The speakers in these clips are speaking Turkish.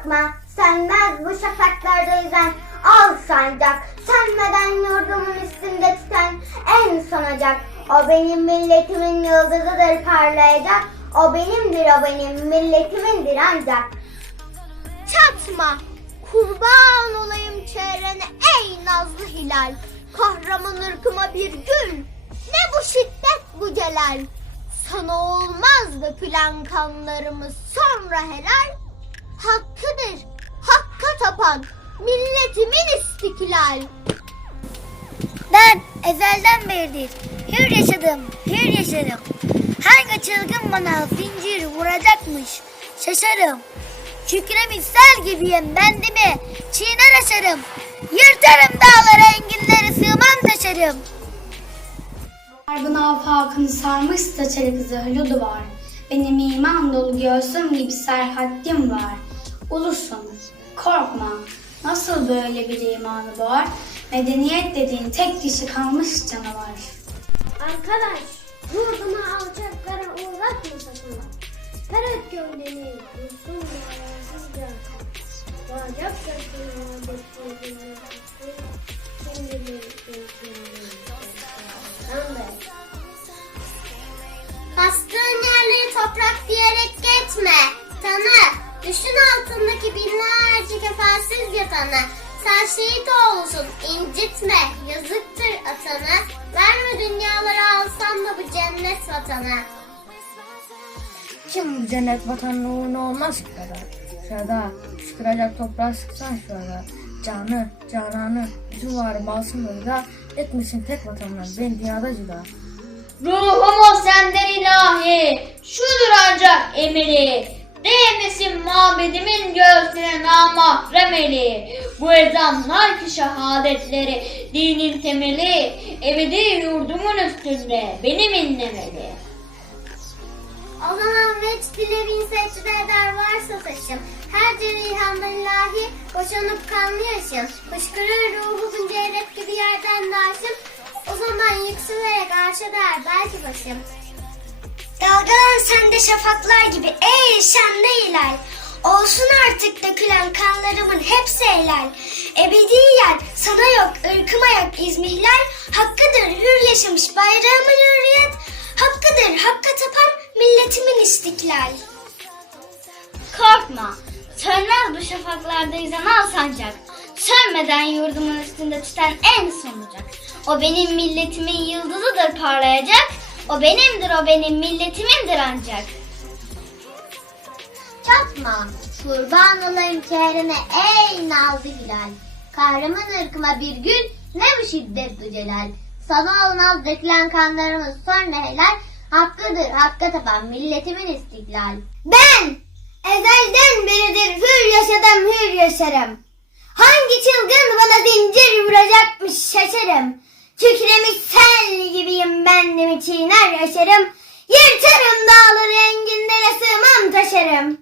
Korkma, sönmez bu şafaklarda yüzen al sancak. Sönmeden yurdumun üstünde tüten en sonacak. O benim milletimin yıldızıdır parlayacak. O benimdir, o benim milletimindir ancak. Çatma, kurban olayım çevrene ey nazlı hilal. Kahraman ırkıma bir gül, ne bu şiddet bu celal. Sana olmaz dökülen kanlarımız sonra helal. Hakkıdır, hakka tapan milletimin istiklal. Ben ezelden beridir hür yaşadım, hür yaşarım. Hangi çılgın bana zincir vuracakmış şaşarım. Kükremiş sel gibiyim bendimi çiğner aşarım. Yırtarım dağlara enginleri sığmam taşarım. Harbın afakını sarmış saçarı zırhlı duvar. Benim iman dolu göğsüm gibi serhaddim var. Ulusun, korkma. Nasıl böyle bir imanı var? Medeniyet dediğin tek kişi kalmış canavar. Arkadaş, yurduma alçaklara uğratma sakın. Ferhat gövdeni, dursun yararsızca. Vacak sırtına bekleyin. Şimdi bir. Bastığın yerleri toprak diyerek geçme. Tanı. Düşün altındaki binlerce kefensiz yatanı. Sen şehit oğlusun, incitme, yazıktır atanı. Verme dünyaları alsan da bu cennet vatanı. Kim bu cennet vatanın uğruna olmaz ki kadar? Şurada fışkıracak toprağı sıksan şurada. Canı, cananı, bütün varı balsın burada. Etmesin tek vatanlar, ben dünyada cüda. Ruhum o senden ilahi, şudur ancak emeli. Değmesin mabedimin göğsüne namahrem eli. Bu ezanlar ki şehadetleri, dinin temeli, ebedi yurdumun üstünde benim inlemeli. Zaman veç dile bin secde eder varsa taşım. Her cerihandan ilahi boşanıp kanlı yaşım. Fışkırır ruhu cevret gibi yerden daşım. O zaman yüksülerek arşa der belki başım. Dalgalan sende şafaklar gibi ey şenle hilal. Olsun artık dökülen kanlarımın hepsi helal. Ebediyen sana yok, ırkıma yok izmihlal. Hakkıdır hür yaşamış bayrağımın hürriyet. Hakkıdır hakka tapan milletimin istiklal. Korkma, sönmez bu şafaklarda yüzen sancak. Sönmeden yurdumun üstünde tüten en sonucak. O benim milletimin yıldızıdır parlayacak. O benimdir, o benim milletimindir ancak. Çatma, kurban olayım çehrene ey nazlı hilal. Kahraman ırkıma bir gül, ne bu şiddetli celal. Sana olmaz dökülen kanlarımız sonra helal. Hakkıdır, hakka tapan milletimin istiklal. Ben, ezelden beridir hür yaşadım, hür yaşarım. Hangi çılgın bana zincir vuracakmış şaşarım. Kükremiş sel gibiyim ben de mi çiğner yaşarım. Yırtarım dağları enginlere sığmam taşarım.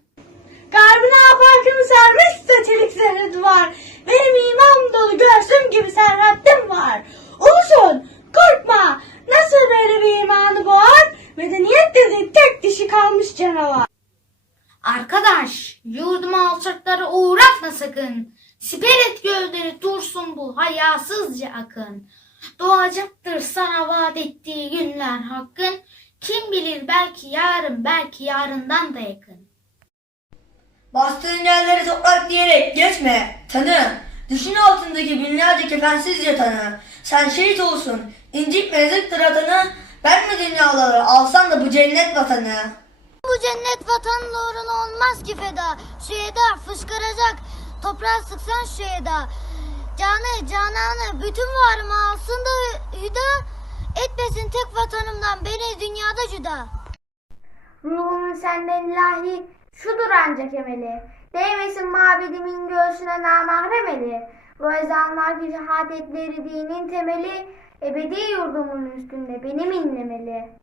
Kalbine farkını sarmış saçelikleri duvar. Benim imam dolu göğsüm gibi serhattim var. Ulusun, korkma. Nasıl böyle bir imanı boğar? Medeniyet dediği tek dişi kalmış canavar. Arkadaş, yurduma alçaklara uğratma sakın. Siper et gövdeni dursun bu hayasızca akın. Doğacaktır sana vaat ettiği günler hakkın. Kim bilir belki yarın, belki yarından da yakın. Bastığın yerleri toprak diyerek geçme, tanı. Düşün altındaki binlerce kefensiz yatanı. Sen şehit olsun, incitme yazıktır atanı. Verme dünyaları, alsan da bu cennet vatanı. Bu cennet vatan uğruna olmaz ki feda. Şu eda fışkıracak. Toprağa sıksan şu eda. Canı cananı bütün varımı alsın da. Etmesin tek vatanımdan beni dünyada cüda. Ruhumun senden ilahi, şudur ancak emeli. Değmesin mabedimin göğsüne namahrem eli. Bu ezanlar ki şehadetleri dinin temeli, ebedi yurdumun üstünde benim inlemeli.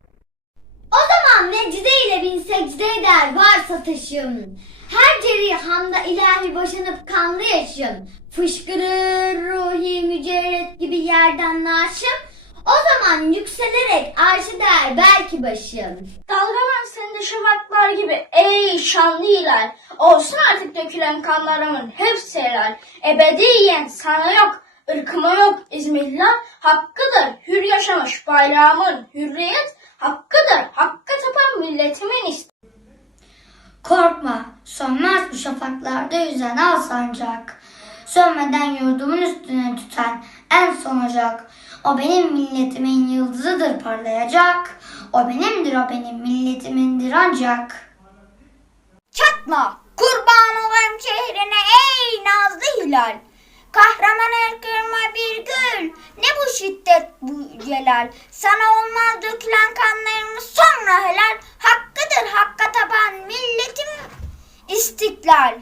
O zaman vecde ile bin secde eder varsa taşım. Her cerihanda ilahi boşanıp kanlı yaşım. Fışkırır ruhi mücerret gibi yerden naşım. O zaman yükselerek arşı der belki başım. Dalgalan sende şafaklar gibi ey şanlı hilal. Olsun artık dökülen kanlarımın hepsi helal. Ebediyen sana yok, ırkıma yok İzmirler. Hakkıdır hür yaşamış bayrağımın hürriyet. Hakkıdır hakka tapan milletimin ist- Korkma, sönmez bu şafaklarda yüzen al sancak. Sönmeden yurdumun üstüne tüten en son ocak. O benim milletimin yıldızıdır parlayacak. O benimdir, o benim milletimindir ancak. Çatma, kurban olayım şehrine ey nazlı hilal. Kahraman ırkıma bir gül, ne bu şiddet bu celal. Sana olmaz dökülen kanlarımız sonra helal. Hakkıdır hakka tapan milletim istiklal.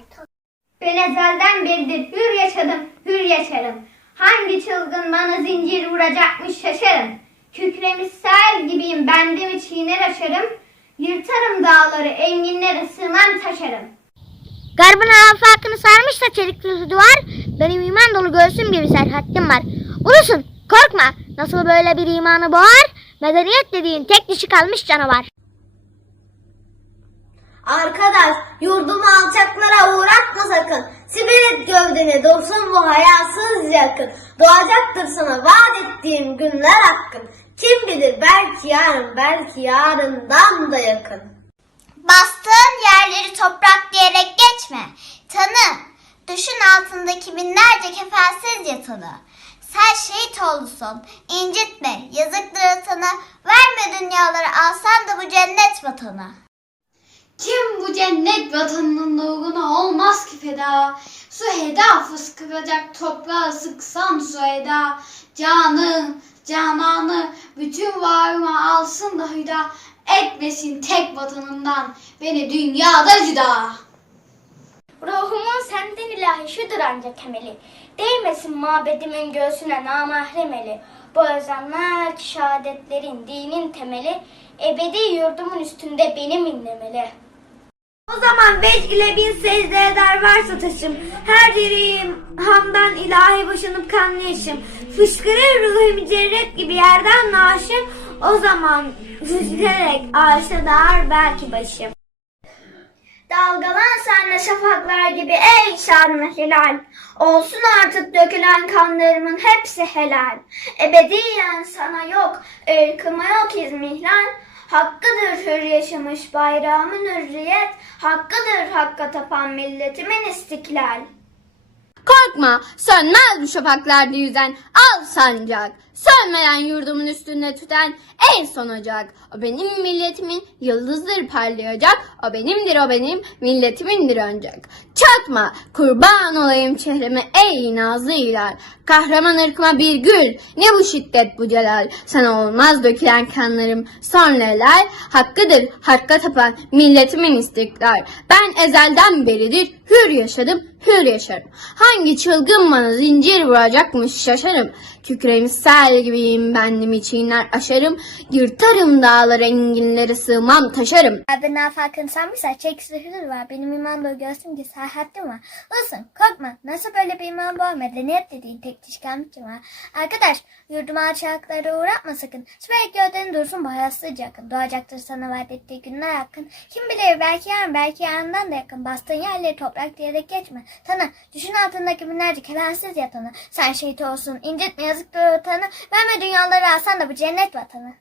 Ben ezelden beridir hür yaşadım, hür yaşarım. Hangi çılgın bana zincir vuracakmış şaşarım. Kükremiş sel gibiyim bendimi çiğner aşarım. Yırtarım dağları, enginleri sığmam taşarım. Garbın afakını sarmışsa çelikli duvar, benim iman dolu göğsüm gibi serhattim var. Ulusun, korkma, nasıl böyle bir imanı boğar, medeniyet dediğin tek dişi kalmış canavar. Arkadaş, yurdumu alçaklara uğratma sakın. Sibirit gövdeni dursun bu hayasız yakın. Doğacaktır sana vaat ettiğim günler hakkın. Kim bilir belki yarın, belki yarından da yakın. Bastığın yerleri toprak diyerek geçme. Tanı. Düşün altındaki binlerce kefensiz yatanı. Sen şehit oğlusun. incitme. Yazıktır atanı. Verme dünyaları alsan da bu cennet vatanı. Kim bu cennet vatanının nuruna olmaz ki feda? Su heda fıskıracak toprağı sıksan su heda. Canı, cananı, bütün varımı alsın da hüda. Etmesin tek vatanından beni dünyada cüda. Ruhumun senden ilahi şudur ancak emeli. Değmesin mabedimin göğsüne namahrem eli. Bu özenler ki şehadetlerin dinin temeli. Ebedi yurdumun üstünde benim inlemeli. O zaman beş ile bin secde eder varsa taşım. Her direğim hamdan ilahi boşanıp kanlı yaşım. Fışkırır ruhu mücerret gibi yerden naşım. O zaman süzülerek ağaçta dağar belki başım. Dalgalan sen de şafaklar gibi ey şanlı hilal. Olsun artık dökülen kanlarımın hepsi helal. Ebediyen sana yok, ırkıma yok izmihlal. Hakkıdır hür yaşamış bayrağımın hürriyet. Hakkıdır hakka tapan milletimin istiklal. Korkma, sönmez bu şafaklarda yüzen al sancak. Sönmeyen yurdumun üstünde tüten en son ocak. O benim milletimin yıldızdır parlayacak. O benimdir o benim milletimindir ancak. Çatma, kurban olayım çehreme ey nazlı hilal. Kahraman ırkıma bir gül, ne bu şiddet bu celal. Sana olmaz dökülen kanlarım son helal. Hakkıdır hakka tapan milletimin istiklal. Ben ezelden beridir hür yaşadım, hür yaşarım. Hangi çılgın bana zincir vuracakmış şaşarım. Kükremiş sel gibiyim bendim çiğner aşarım. Yırtarım dağları enginleri sığmam taşarım. Abi nafakın sanmışsa çek zırhır var. Benim iman böyle görsün ki sahattim var. Olsun korkma. Nasıl böyle bir iman bu medeniyet dediğin tek diş kalmıştı var. Arkadaş yurduma alçaklara uğratma sakın. Sürekli gövdenin dursun bu hayasız yakın. Doğacaktır sana vaat ettiği günler yakın. Kim bilir belki yarın belki yarından da yakın. Bastığın yerleri toprak diyerek geçme. Tanı düşün altındaki binlerce kelensiz yatanı. Sen şehit olsun incitme yazıktır vatanı. Verme dünyaları alsan da bu cennet vatanı.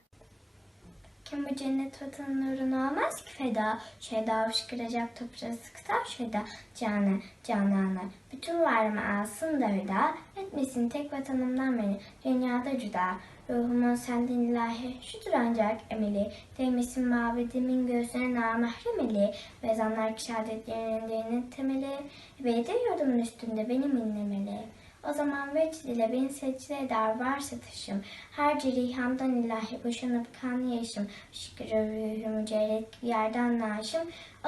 Kim bu cennet vatanın uğruna olmaz ki feda? Şeda fışkıracak toprağı sıksa şeda. Canı, cananı, bütün varımı alsın da hüda. Etmesin tek vatanımdan beni, dünyada cüda. Ruhumun senden ilahi, şudur ancak emeli. Değmesin mabedimin göğsüne namahrem eli. Ve ezanlar ki şehadetlerinin temeli. De yurdumun üstünde benim inlemeli. O zaman vecd ile beni secde eder varsa taşım. Her cerihamdan ilahi boşanıp kanlı yaşım. Şıkırır ruhu mücerret gibi yerden naşım.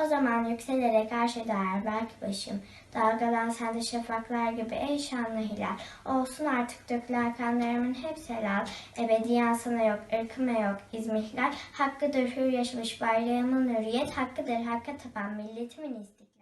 O zaman yükselerek arş eder belki başım. Dalgalan sende şafaklar gibi ey şanlı hilal. Olsun artık dökülen kanlarımın hepsi helal. Ebediyen sana yok, ırkıma yok, izmihlal. Hakkıdır hür yaşamış bayrağımın hürriyet. Hakkıdır hakka tapan milletimin iz.